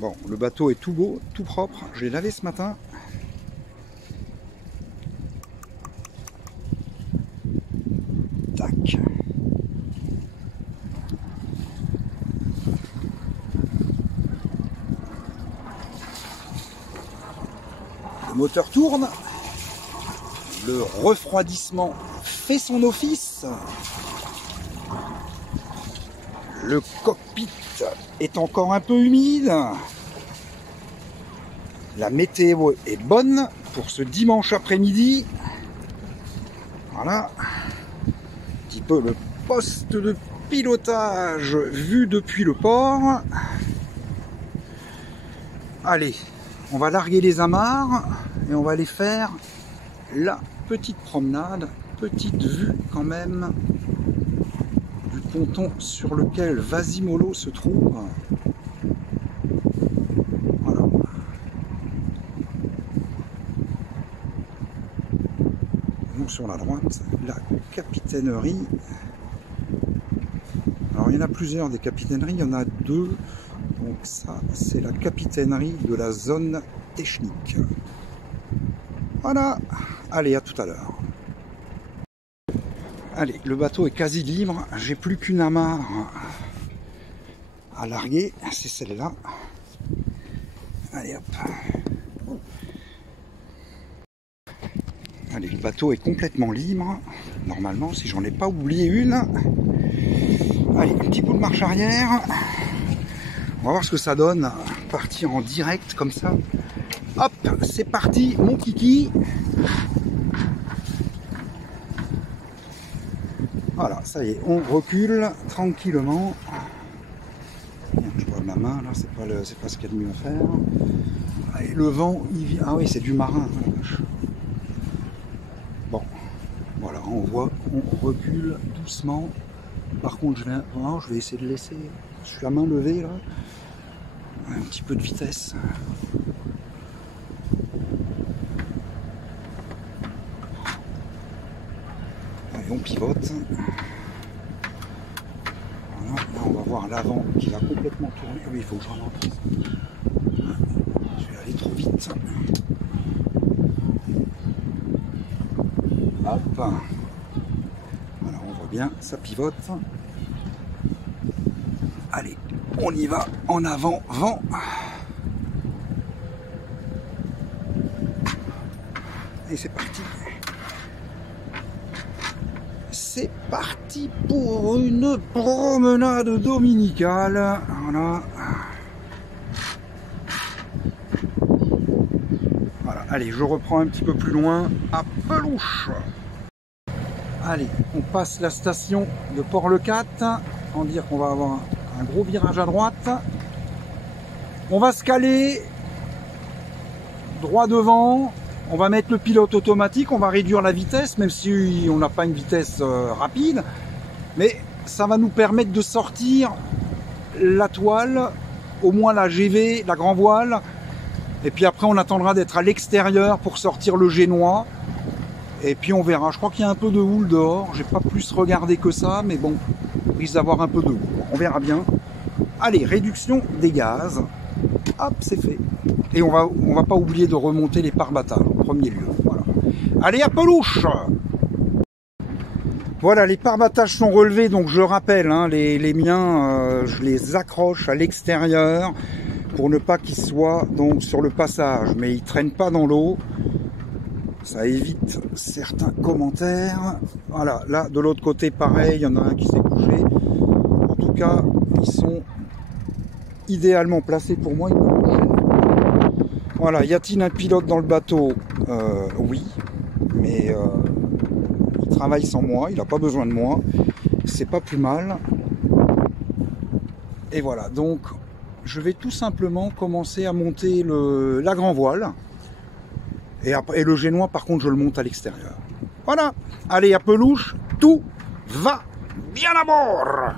Bon, le bateau est tout beau, tout propre. Je l'ai lavé ce matin. Tac. Le moteur tourne. Le refroidissement fait son office. Le cockpit est encore un peu humide. La météo est bonne pour ce dimanche après-midi. Voilà. Un petit peu le poste de pilotage vu depuis le port. Allez, on va larguer les amarres et on va aller faire la petite promenade. Petite vue quand même du ponton sur lequel Vasimolo se trouve. Voilà. Donc sur la droite, la capitainerie. Alors il y en a plusieurs des capitaineries, il y en a deux. Donc ça, c'est la capitainerie de la zone technique. Voilà. Allez, à tout à l'heure. Allez, le bateau est quasi libre. J'ai plus qu'une amarre à larguer. C'est celle-là. Allez, hop. Allez, le bateau est complètement libre. Normalement, si j'en ai pas oublié une. Allez, un petit coup de marche arrière. On va voir ce que ça donne. Partir en direct comme ça. Hop, c'est parti, mon kiki. Voilà, ça y est, on recule tranquillement. Je vois ma main là, c'est pas ce qu'il y a de mieux à faire. Allez, le vent, il vient. Ah oui, c'est du marin. Bon, voilà, on voit, on recule doucement. Par contre, je vais essayer de laisser. Je suis à main levée là. Un petit peu de vitesse. Allez, on pivote. Voilà, là on va voir l'avant qui va complètement tourner. Oui, il faut que je ralentisse. Je vais aller trop vite. Hop. Voilà, on voit bien, ça pivote. Allez, on y va, en avant, vent. Et c'est parti. C'est parti pour une promenade dominicale. Voilà. Voilà, allez, je reprends un petit peu plus loin à Pelouche. Allez, on passe la station de Port-le-Cat. On va dire qu'on va avoir un gros virage à droite. On va se caler droit devant. On va mettre le pilote automatique. On va réduire la vitesse, même si on n'a pas une vitesse rapide. Mais ça va nous permettre de sortir la toile, au moins la GV, la grand voile. Et puis après, on attendra d'être à l'extérieur pour sortir le génois. Et puis on verra. Je crois qu'il y a un peu de houle dehors. J'ai pas plus regardé que ça, mais bon, il risque d'avoir un peu de houle. On verra bien. Allez, réduction des gaz. Hop, c'est fait. Et on va pas oublier de remonter les pare-batailles en premier lieu. Voilà. Allez, à Pelouche. Voilà, les pare-batailles sont relevés, donc je rappelle, hein, les miens, je les accroche à l'extérieur pour ne pas qu'ils soient donc sur le passage, mais ils traînent pas dans l'eau. Ça évite certains commentaires. Voilà, là de l'autre côté pareil, il y en a un qui s'est couché. En tout cas, ils sont idéalement placés pour moi. Voilà, y a-t-il un pilote dans le bateau? Oui, mais il travaille sans moi, il n'a pas besoin de moi. C'est pas plus mal. Et voilà, donc je vais tout simplement commencer à monter la grand voile. Et le génois, par contre, je le monte à l'extérieur. Voilà. Allez, à Pelouche, tout va bien à bord.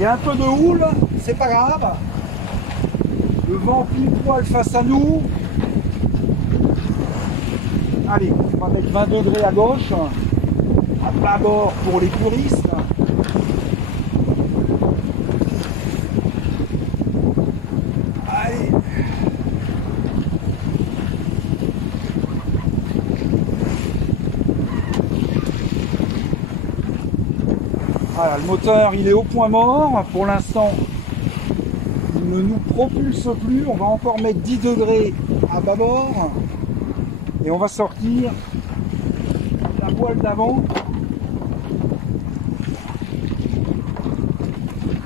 Il y a un peu de houle, c'est pas grave. Le vent pile poil face à nous. Allez, on va mettre 20 degrés à gauche. À plat bord pour les puristes. Allez. Voilà, le moteur il est au point mort. Pour l'instant, il ne nous propulse plus. On va encore mettre 10 degrés à bâbord. Et on va sortir la voile d'avant.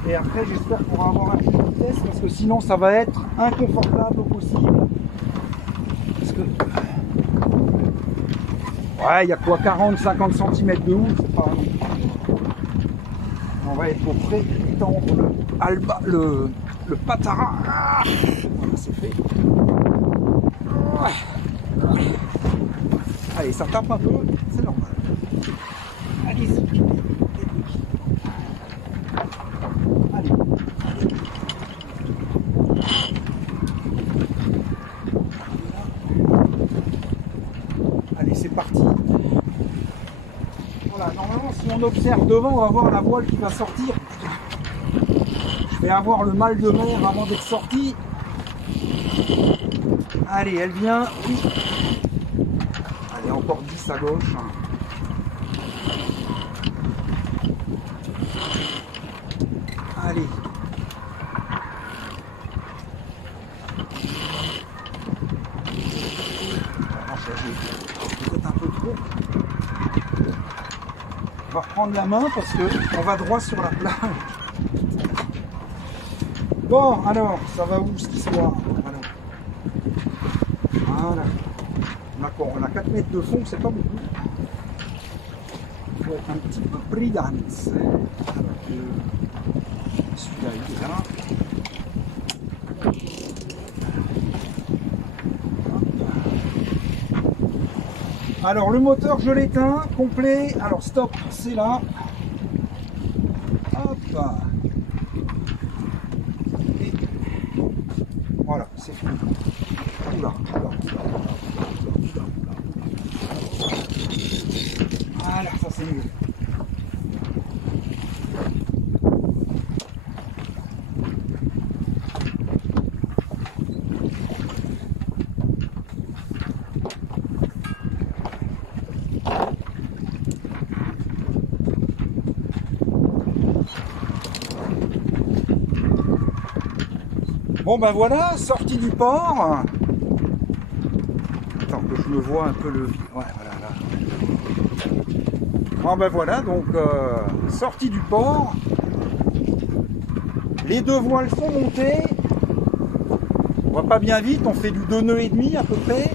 Et après, j'espère qu'on va avoir un peu de vitesse parce que sinon, ça va être inconfortable au possible. Parce que... ouais, il y a quoi, 40-50 cm de houle, c'est pas... On va être au près d'étendre le patara. Voilà, c'est fait. Allez, ça tape un peu, c'est normal. Allez-y. Allez. Allez, c'est parti. Voilà, normalement, si on observe devant, on va voir la voile qui va sortir. Je vais avoir le mal de mer avant d'être sorti. Allez, elle vient. Allez, encore 10 à gauche. Allez. Peut-être un peu trop. On va reprendre la main parce qu'on va droit sur la plage. Bon, alors, ça va où cette histoire? Voilà. On a 4 mètres de fond, c'est pas beaucoup. Il faut être un petit peu prudence. Celui-là, il est là. Alors, le moteur, je l'éteins, complet. Alors, stop, c'est là. Hop. Et voilà, c'est fini. Oula. Voilà, ça c'est mieux. Bon ben voilà, sortie du port. Attends que je me vois un peu le... Ouais, voilà, là. Bon ben voilà, donc sortie du port. Les deux voiles sont montées. On va pas bien vite, on fait du 2 nœuds et demi à peu près.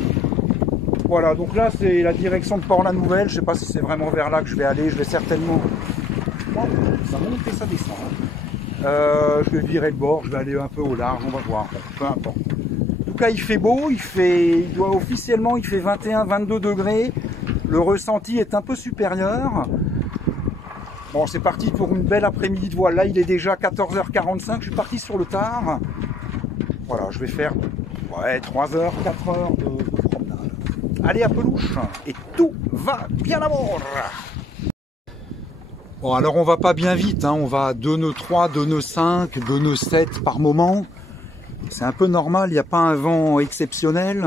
Voilà, donc là c'est la direction de Port-la-Nouvelle. Je sais pas si c'est vraiment vers là que je vais aller. Je vais certainement... Oh, ça monte et ça descend. Je vais virer le bord, je vais aller un peu au large, on va voir, peu importe. En tout cas, il fait beau, il doit officiellement, il fait 21-22 degrés. Le ressenti est un peu supérieur. Bon, c'est parti pour une belle après-midi de voile. Là, il est déjà 14h45, je suis parti sur le tard. Voilà, je vais faire 3 heures, 4 heures de promenade. Allez à Pelouche, et tout va bien à bord. Bon, alors on va pas bien vite, hein. On va à 2 nœuds 3, 2 nœuds 5, 2 nœuds 7 par moment. C'est un peu normal, il n'y a pas un vent exceptionnel.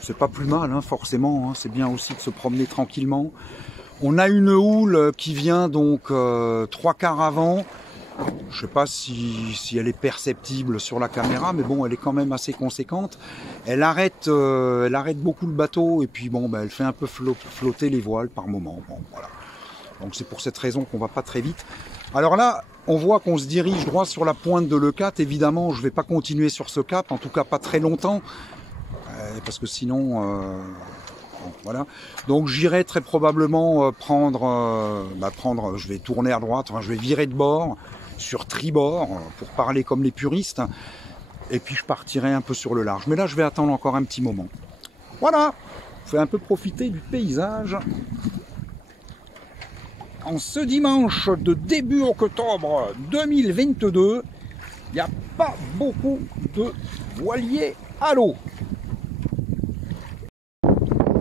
C'est pas plus mal, hein, forcément, hein. C'est bien aussi de se promener tranquillement. On a une houle qui vient donc 3/4 avant. Je sais pas si elle est perceptible sur la caméra, mais bon, elle est quand même assez conséquente. Elle arrête beaucoup le bateau et puis bon, elle fait un peu flotter les voiles par moment. Bon, voilà. Donc c'est pour cette raison qu'on va pas très vite. Alors là, on voit qu'on se dirige droit sur la pointe de l'E4. Évidemment, je vais pas continuer sur ce cap, en tout cas pas très longtemps, parce que sinon, bon, voilà. Donc j'irai très probablement prendre, je vais tourner à droite, enfin, je vais virer de bord sur tribord pour parler comme les puristes, et puis je partirai un peu sur le large. Mais là, je vais attendre encore un petit moment. Voilà, je vais un peu profiter du paysage. en ce dimanche de début octobre 2022, il n'y a pas beaucoup de voiliers à l'eau.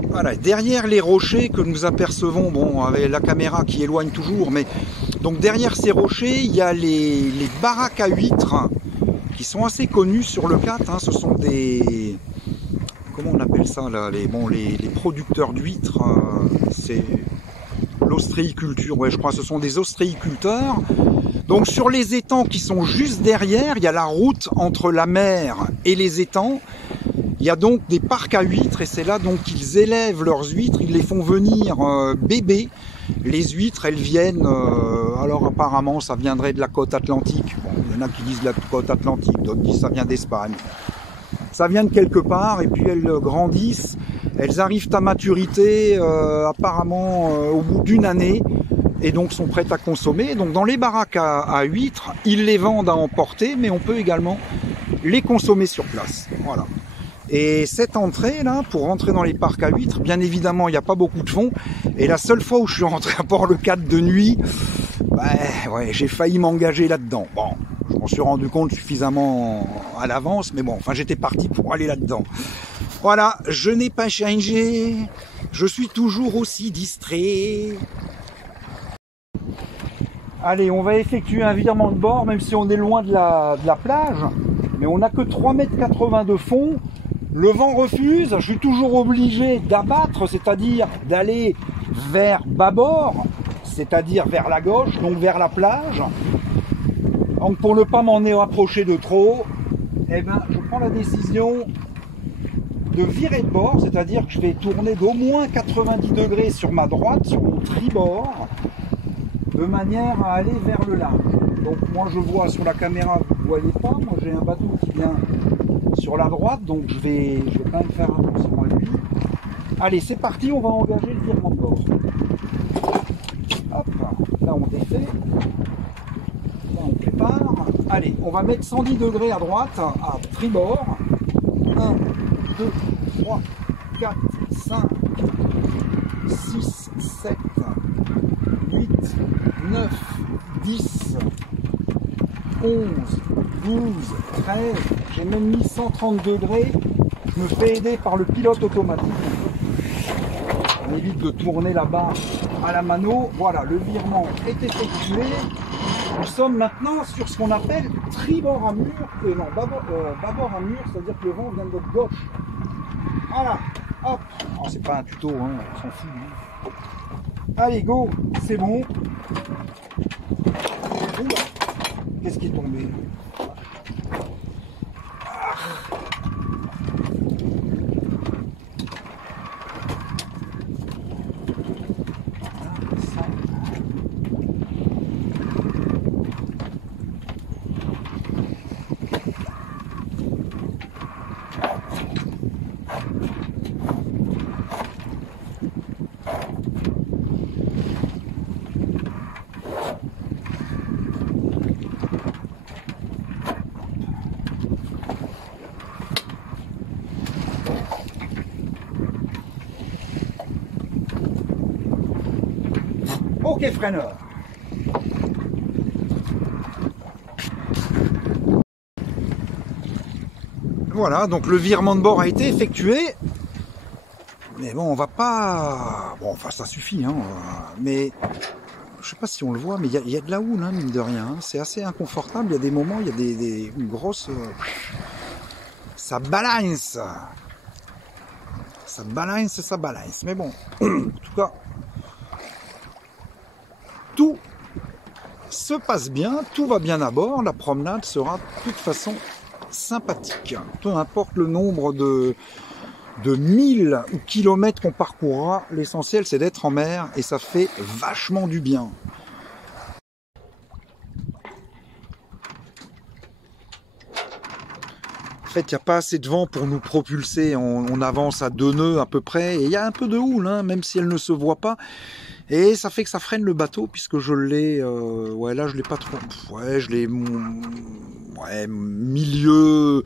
Voilà, derrière les rochers que nous apercevons, bon, avec la caméra qui éloigne toujours, mais donc derrière ces rochers, il y a les baraques à huîtres qui sont assez connues sur le Cat. Hein. Ce sont des... Comment on appelle ça là, les producteurs d'huîtres, c'est l'ostréiculture, ouais, je crois que ce sont des ostréiculteurs. Donc sur les étangs qui sont juste derrière, il y a la route entre la mer et les étangs. Il y a donc des parcs à huîtres et c'est là donc qu'ils élèvent leurs huîtres, ils les font venir bébés. Les huîtres, elles viennent, alors apparemment ça viendrait de la côte atlantique. Bon, il y en a qui disent la côte atlantique, d'autres disent ça vient d'Espagne. Ça vient de quelque part et puis elles grandissent. Elles arrivent à maturité apparemment au bout d'une année et donc sont prêtes à consommer. Donc dans les baraques à huîtres, ils les vendent à emporter, mais on peut également les consommer sur place. Voilà. Et cette entrée là, pour rentrer dans les parcs à huîtres, bien évidemment il n'y a pas beaucoup de fonds. Et la seule fois où je suis rentré à Port-le-Cat de nuit, ouais, j'ai failli m'engager là-dedans. Bon, je m'en suis rendu compte suffisamment à l'avance, mais bon, enfin j'étais parti pour aller là-dedans. Voilà, je n'ai pas changé, je suis toujours aussi distrait. Allez, on va effectuer un virement de bord, même si on est loin de la plage, mais on n'a que 3,80 m de fond. Le vent refuse, je suis toujours obligé d'abattre, c'est-à-dire d'aller vers bâbord, c'est-à-dire vers la gauche, donc vers la plage. Donc pour ne pas m'en approcher de trop, eh ben, je prends la décision de virer de bord, c'est-à-dire que je vais tourner d'au moins 90 degrés sur ma droite, sur mon tribord, de manière à aller vers le large. Donc moi je vois sur la caméra, vous ne voyez pas, moi j'ai un bateau qui vient sur la droite, donc je vais quand même faire attention à lui. Allez, c'est parti, on va engager le virement de bord. Hop, là on défait. Là on prépare. Allez, on va mettre 110 degrés à droite, à tribord. 1, 2, 3, 4, 5, 6, 7, 8, 9, 10, 11, 12, 13, j'ai même mis 130 degrés, je me fais aider par le pilote automatique. On évite de tourner la barre à la mano. Voilà, le virement est effectué. Nous sommes maintenant sur ce qu'on appelle tribord à mur, non, bâbord à mur, c'est-à-dire que le vent vient de votre gauche. Voilà, hop, oh, c'est pas un tuto, hein, on s'en fout. Hein. Allez, go, c'est bon. Qu'est-ce qui est tombé? Ok, freineur. Voilà, donc le virement de bord a été effectué. Mais bon, on va pas... Bon, enfin, ça suffit, hein. Mais je sais pas si on le voit, mais il y a de la houle, hein, mine de rien. Hein. C'est assez inconfortable. Il y a des moments, il y a une grosse... Ça balance. Ça balance, ça balance. Mais bon, en tout cas... Tout se passe bien, tout va bien à bord, la promenade sera de toute façon sympathique. Peu importe le nombre de milles ou kilomètres qu'on parcourra, l'essentiel c'est d'être en mer et ça fait vachement du bien. En fait, il n'y a pas assez de vent pour nous propulser, on avance à 2 nœuds à peu près, et il y a un peu de houle, hein, même si elle ne se voit pas. Et ça fait que ça freine le bateau puisque je l'ai, ouais là je l'ai pas trop, ouais je l'ai, ouais milieu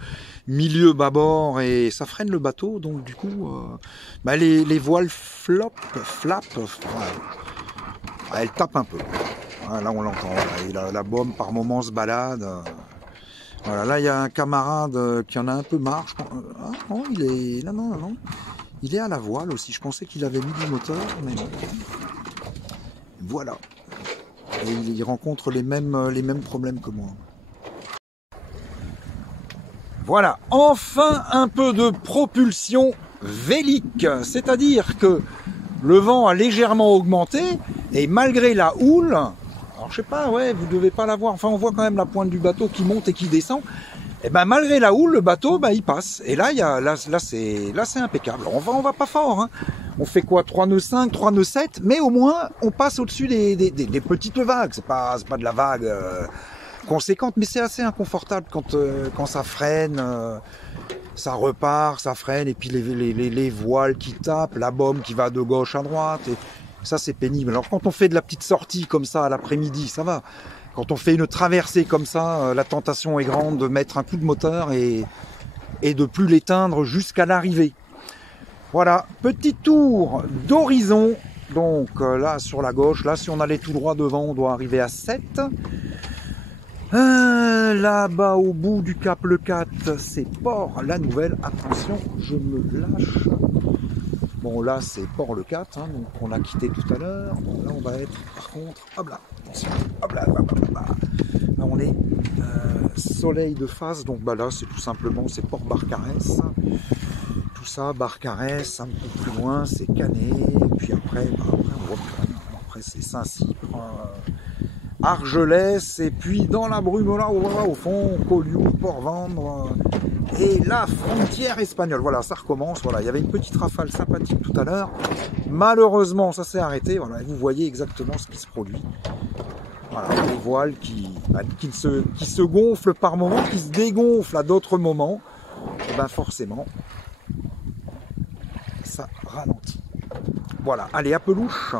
bâbord et ça freine le bateau donc du coup, bah les voiles flappent, ouais. Ah, elle tape un peu. Voilà, là on l'entend. Et la bombe par moment se balade. Voilà, là il y a un camarade qui en a un peu marre. Ah non, il est. Non, non, non. Il est à la voile aussi. Je pensais qu'il avait mis du moteur, mais non. Voilà. Et il rencontre les mêmes problèmes que moi. Voilà, enfin un peu de propulsion vélique, c'est-à-dire que le vent a légèrement augmenté et malgré la houle, alors je sais pas, ouais, vous devez pas la voir, enfin on voit quand même la pointe du bateau qui monte et qui descend, et ben malgré la houle, le bateau, ben, il passe. Et là, là c'est impeccable. On va pas fort, hein. On fait quoi, 3 nœuds 5, 3 nœuds 7, mais au moins on passe au-dessus des petites vagues, c'est pas de la vague conséquente, mais c'est assez inconfortable quand ça freine, ça repart, ça freine, et puis les voiles qui tapent, la bombe qui va de gauche à droite, et ça c'est pénible. Alors quand on fait de la petite sortie comme ça à l'après-midi, ça va. Quand on fait une traversée comme ça, la tentation est grande de mettre un coup de moteur et de plus l'éteindre jusqu'à l'arrivée. Voilà, petit tour d'horizon. Donc là sur la gauche, là si on allait tout droit devant, on doit arriver à 7. Là-bas au bout du cap Le 4, c'est Port-la-Nouvelle. Attention, je me lâche. Bon là c'est Port-le 4, hein, donc on a quitté tout à l'heure. Bon là on va être par contre, hop là, attention, hop là, là on est soleil de face, donc bah là c'est tout simplement c'est Port-Barcarès. Tout ça, Barcarès, un peu plus loin c'est Canet, et puis après, après c'est Saint-Cypre. Argelès, et puis dans la brume là, au fond, Collioure, Port-Vendre, et la frontière espagnole. Voilà, ça recommence. Voilà, il y avait une petite rafale sympathique tout à l'heure. Malheureusement, ça s'est arrêté. Voilà, et vous voyez exactement ce qui se produit. Voilà, les voiles qui se gonflent par moments, qui se dégonflent à d'autres moments. Et ben forcément, ça ralentit. Voilà, allez, à pelouche.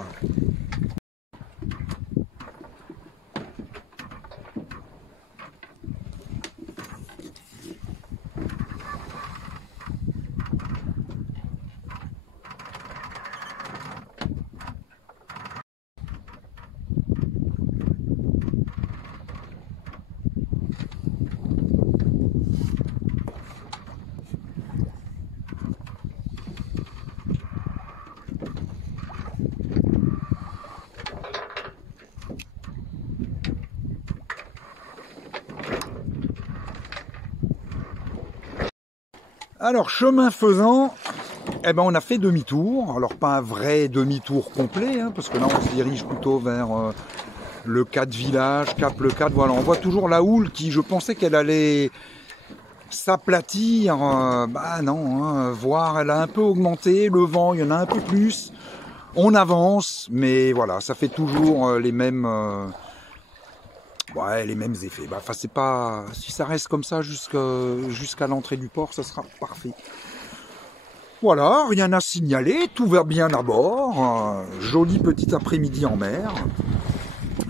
Alors, chemin faisant, eh ben, on a fait demi-tour. Alors, pas un vrai demi-tour complet, hein, parce que là, on se dirige plutôt vers le 4 village, Cap Le 4. Voilà, on voit toujours la houle qui, je pensais qu'elle allait s'aplatir. Bah non, hein, voire elle a un peu augmenté. Le vent, il y en a un peu plus. On avance, mais voilà, ça fait toujours les mêmes... ouais, les mêmes effets. Bah, c'est pas, si ça reste comme ça jusqu'à l'entrée du port, ça sera parfait. Voilà, rien à signaler, tout va bien à bord. Joli petit après-midi en mer,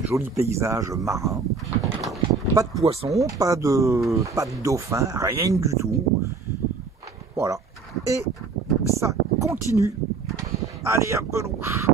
joli paysage marin. Pas de poissons, pas de dauphins, rien du tout. Voilà, et ça continue. Allez, un peu louche.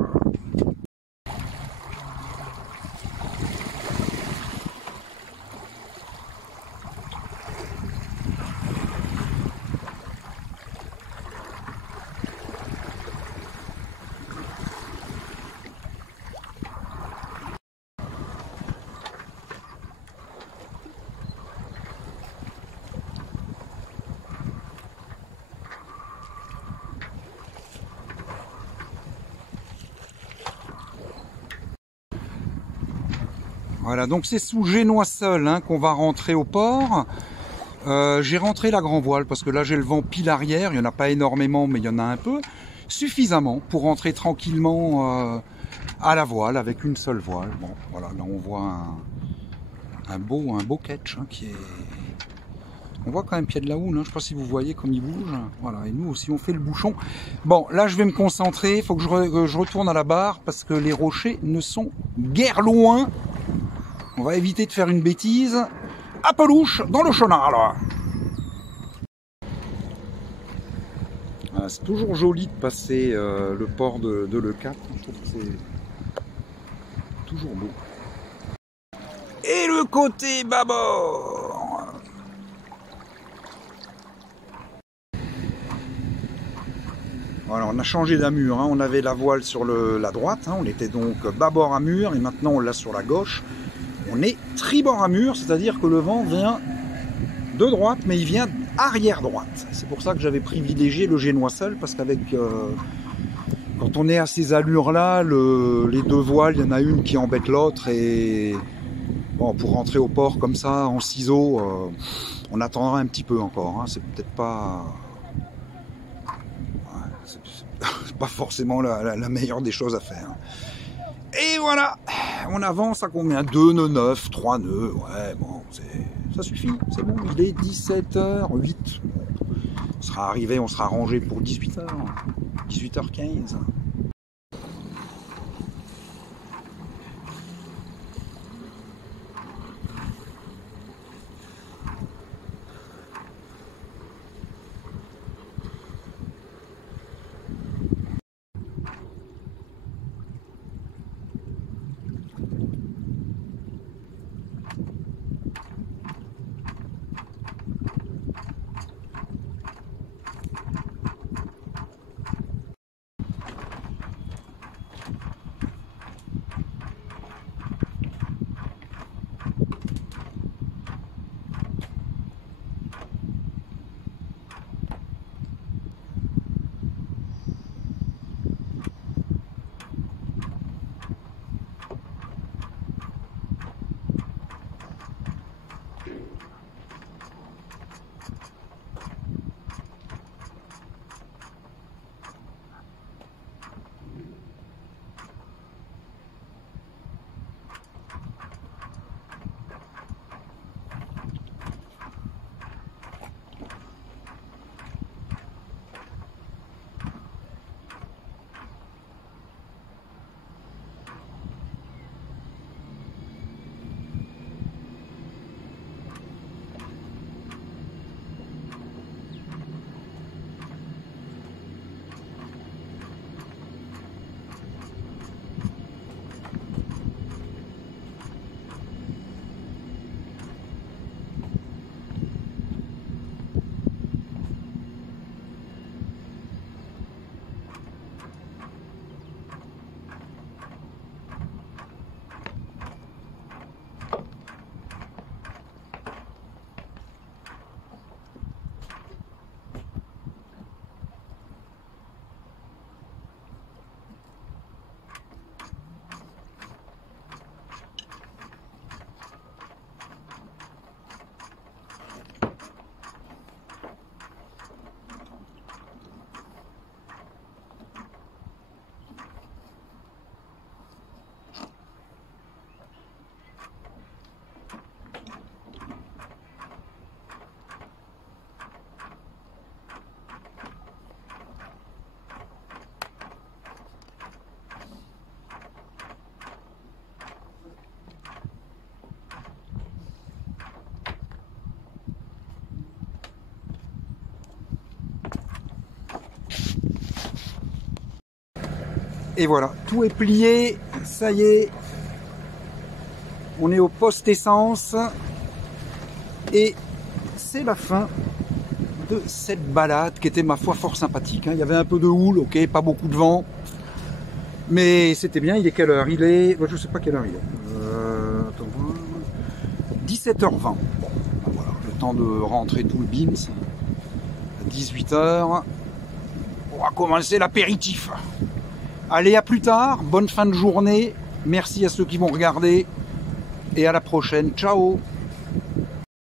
Voilà, donc c'est sous Génois seul hein, qu'on va rentrer au port. J'ai rentré la grand voile parce que là j'ai le vent pile arrière, il n'y en a pas énormément mais il y en a un peu. Suffisamment pour rentrer tranquillement à la voile avec une seule voile. Bon voilà, là on voit un beau ketch hein, qui est... On voit quand même qu'il y a de la houle, hein. Je ne sais pas si vous voyez comme il bouge. Voilà, et nous aussi on fait le bouchon. Bon, là je vais me concentrer, il faut que je retourne à la barre parce que les rochers ne sont guère loin. On va éviter de faire une bêtise. À pelouche, dans le chenard. C'est toujours joli de passer le port de Le 4. Je trouve que toujours beau. Et le côté bâbord. Voilà, on a changé d'amure, hein. On avait la voile sur la droite, hein. On était donc bâbord amure et maintenant on l'a sur la gauche. On est tribord amure, c'est-à-dire que le vent vient de droite, mais il vient arrière droite. C'est pour ça que j'avais privilégié le génois seul, parce qu'avec quand on est à ces allures-là, les deux voiles, il y en a une qui embête l'autre et bon, pour rentrer au port comme ça en ciseaux, on attendra un petit peu encore. Hein. C'est peut-être pas. C'est pas forcément la meilleure des choses à faire. Et voilà, on avance à combien? 2 nœuds 9, 3 nœuds, ouais, bon, ça suffit, c'est bon, il est 17h08. On sera arrivé, on sera rangé pour 18h, 18h15. Et voilà, tout est plié, ça y est, on est au poste essence et c'est la fin de cette balade qui était ma foi fort sympathique. Il y avait un peu de houle, ok, pas beaucoup de vent, mais c'était bien. Il est quelle heure? Il est, je sais pas quelle heure il est, 17h20. Bon, voilà, le temps de rentrer tout le BIMS. À 18h, on va commencer l'apéritif. Allez, à plus tard, bonne fin de journée, merci à ceux qui vont regarder et à la prochaine, ciao.